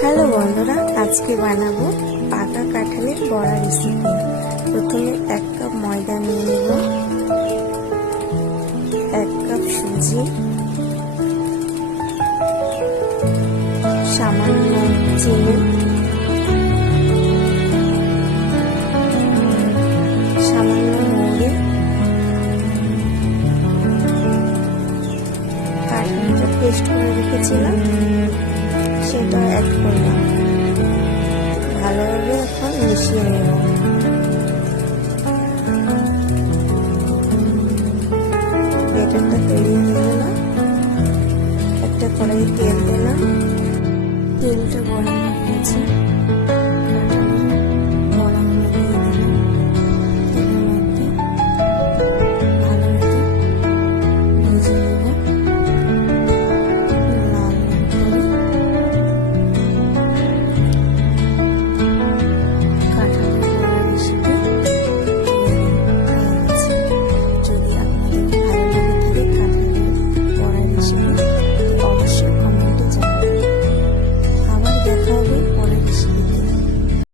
Hello বন্ধুরা, আজকে বানাবো পাকা কাঁঠালের বড়া রেসিপি প্রথমে এক কাপ ময়দা নিয়ে নেব, এক কাপ সুজি, সামান্য চিনি, সামান্য পেস্ট করে রেখেছিলাম। সেটা অ্যাড করলাম ভালোভাবে এখন মিশিয়ে নেব। বেটারটা তৈরি হয়ে গেল একটা কড়াই তেল দিলাম। তেলটা গরম হয়ে